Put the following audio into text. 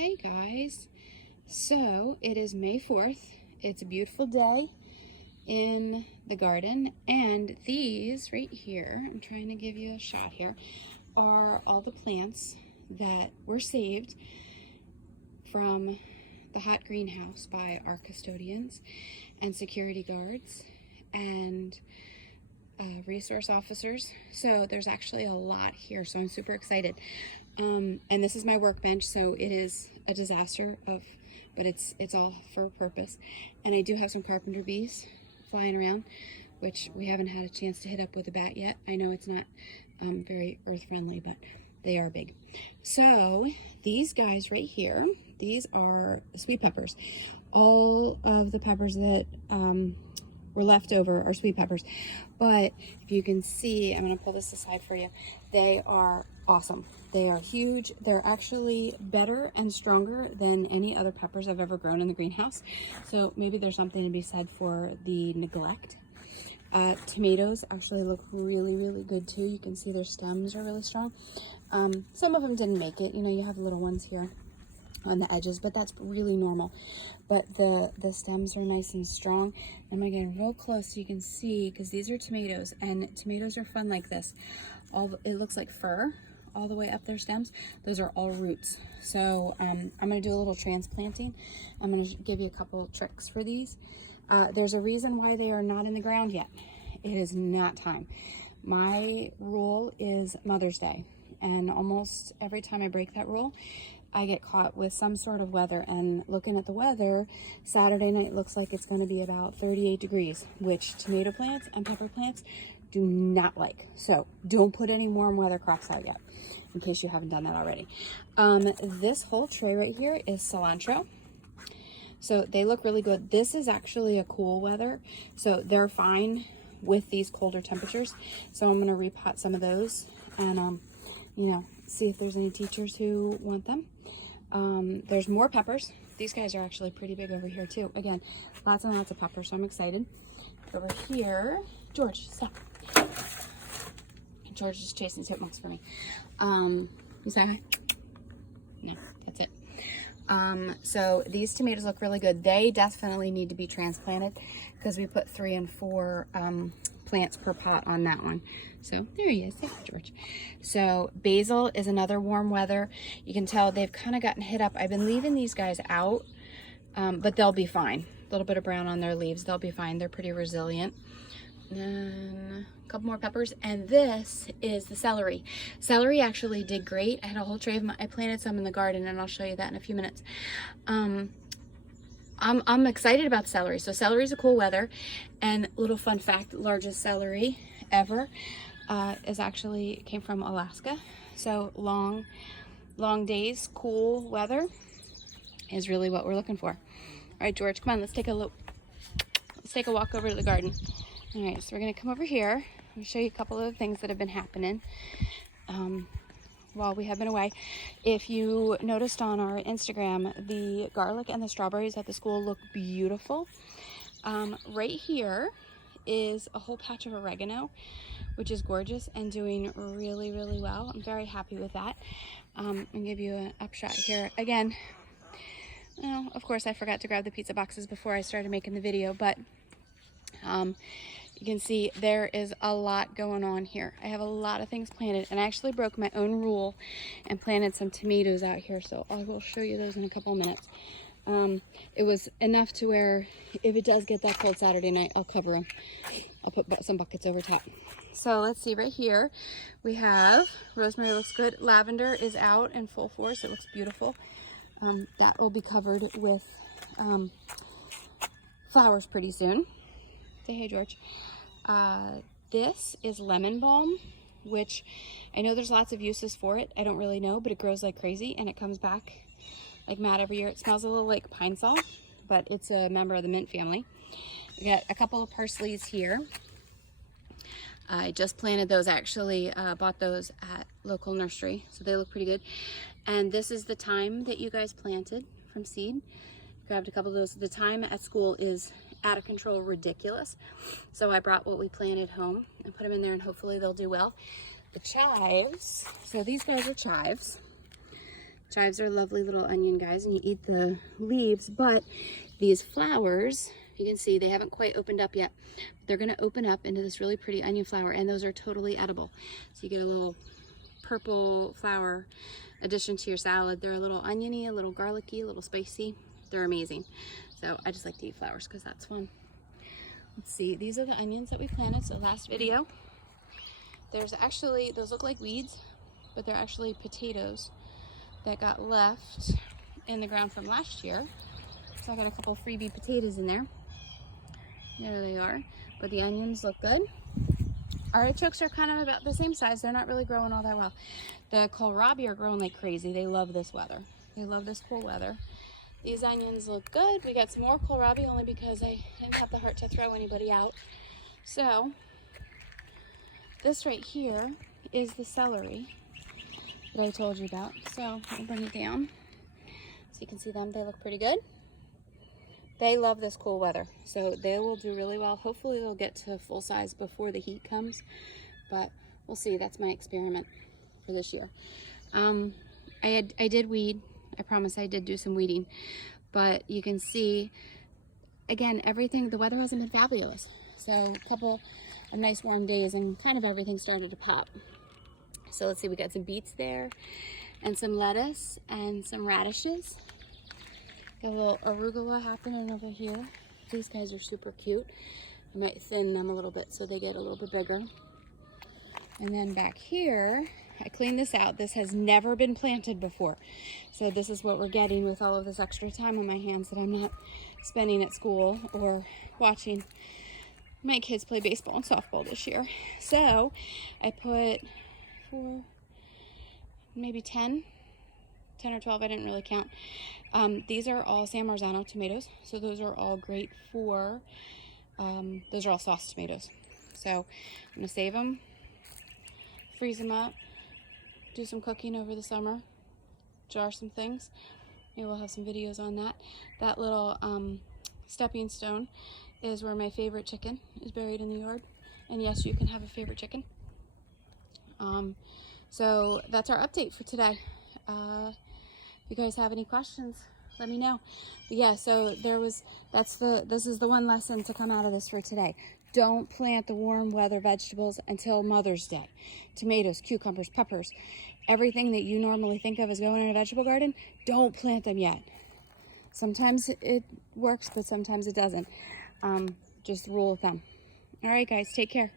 Hey guys, so it is May 4th. It's a beautiful day in the garden, and these right here, I'm trying to give you a shot here, are all the plants that were saved from the hot greenhouse by our custodians and security guards and resource officers. So there's actually a lot here, so I'm super excited. And this is my workbench, so it is a disaster but it's all for a purpose. And I do have some carpenter bees flying around, which we haven't had a chance to hit up with a bat yet. I know it's not very earth friendly, but they are big. So these guys right here, these are sweet peppers. All of the peppers that were left over are sweet peppers, but if you can see, I'm going to pull this aside for you, they are awesome. They are huge. They're actually better and stronger than any other peppers I've ever grown in the greenhouse, so maybe there's something to be said for the neglect. Tomatoes actually look really good too. You can see their stems are really strong. Some of them didn't make it, you know, you have little ones here on the edges, but that's really normal. But the stems are nice and strong. I'm gonna get real close so you can see, because these are tomatoes, and tomatoes are fun like this. It looks like fur all the way up their stems. Those are all roots. So I'm gonna do a little transplanting. I'm gonna give you a couple tricks for these. There's a reason why they are not in the ground yet. It is not time. My rule is Mother's Day, and almost every time I break that rule, I get caught with some sort of weather. And looking at the weather, Saturday night looks like it's going to be about 38 degrees, which tomato plants and pepper plants do not like. So don't put any warm weather crops out yet, in case you haven't done that already. This whole tray right here is cilantro. So they look really good. This is actually a cool weather, so they're fine with these colder temperatures. So I'm going to repot some of those and you know, see if there's any teachers who want them. There's more peppers. These guys are actually pretty big over here too. Again, lots and lots of peppers, so I'm excited. Over here, George, stop. George is chasing chipmunks for me. You say hi? No, that's it. So these tomatoes look really good. They definitely need to be transplanted because we put 3 and 4 plants per pot on that one. So there he is. Thank you, George. So basil is another warm weather. You can tell they've kind of gotten hit up. I've been leaving these guys out, but they'll be fine. A little bit of brown on their leaves. They'll be fine. They're pretty resilient. And a couple more peppers, and this is the celery. Celery actually did great. I had a whole tray of I planted some in the garden, and I'll show you that in a few minutes. I'm excited about celery. So celery is a cool weather, and little fun fact: largest celery ever came from Alaska. So long days, cool weather is really what we're looking for. All right, George, come on, let's take a look. Let's take a walk over to the garden. All right, so we're gonna come over here and show you a couple of things that have been happening while we have been away. If you noticed on our Instagram, the garlic and the strawberries at the school look beautiful. Right here is a whole patch of oregano, which is gorgeous and doing really well. I'm very happy with that. I'll give you an upshot here. Again, well, of course I forgot to grab the pizza boxes before I started making the video, but you can see there is a lot going on here. I have a lot of things planted, and I actually broke my own rule and planted some tomatoes out here, so I will show you those in a couple of minutes. It was enough to where if it does get that cold Saturday night, I'll cover them. I'll put some buckets over top. So let's see, right here we have rosemary. Looks good. Lavender is out in full force. It looks beautiful. That will be covered with flowers pretty soon. Say hey, George. This is lemon balm, which I know there's lots of uses for it. I don't really know, but it grows like crazy, and it comes back like mad every year. It smells a little like pine sol, but it's a member of the mint family. We got a couple of parsleys here. I just planted those. I actually bought those at local nursery, so they look pretty good. And this is the thyme that you guys planted from seed. Grabbed a couple of those. The thyme at school is out of control, ridiculous. So I brought what we planted home and put them in there, and hopefully they'll do well. The chives, so these guys are chives. Chives are lovely little onion, guys, and you eat the leaves, but these flowers, you can see they haven't quite opened up yet. They're going to open up into this really pretty onion flower, and those are totally edible. So you get a little purple flower addition to your salad. They're a little oniony, a little garlicky, a little spicy. They're amazing. So I just like to eat flowers because that's fun. Let's see, these are the onions that we planted. So last video, there's actually, those look like weeds, but they're actually potatoes that got left in the ground from last year. So I got a couple freebie potatoes in there. There they are. But the onions look good. Artichokes are kind of about the same size. They're not really growing all that well. The kohlrabi are growing like crazy. They love this weather. They love this cool weather. These onions look good. We got some more kohlrabi only because I didn't have the heart to throw anybody out. So this right here is the celery that I told you about. So I'll bring it down so you can see them. They look pretty good. They love this cool weather, so they will do really well. Hopefully they'll get to full size before the heat comes, but we'll see. That's my experiment for this year. I did weed. I promise I did do some weeding, but you can see, again, everything, the weather hasn't been fabulous. So a couple of nice warm days and kind of everything started to pop. So let's see, we got some beets there and some lettuce and some radishes. Got a little arugula happening over here. These guys are super cute. I might thin them a little bit so they get a little bit bigger. And then back here, I cleaned this out. This has never been planted before. So this is what we're getting with all of this extra time on my hands that I'm not spending at school or watching my kids play baseball and softball this year. So I put 4, maybe 10 or 12, I didn't really count. These are all San Marzano tomatoes, so those are all great for, those are all sauce tomatoes. So I'm gonna save them, freeze them up, do some cooking over the summer, jar some things. Maybe we'll have some videos on that. That little stepping stone is where my favorite chicken is buried in the yard. And yes, you can have a favorite chicken. So that's our update for today. If you guys have any questions, let me know. But yeah, so this is the one lesson to come out of this for today. Don't plant the warm weather vegetables until Mother's Day. Tomatoes, cucumbers, peppers, everything that you normally think of as going in a vegetable garden, don't plant them yet. Sometimes it works, but sometimes it doesn't. Just rule of thumb. All right, guys, take care.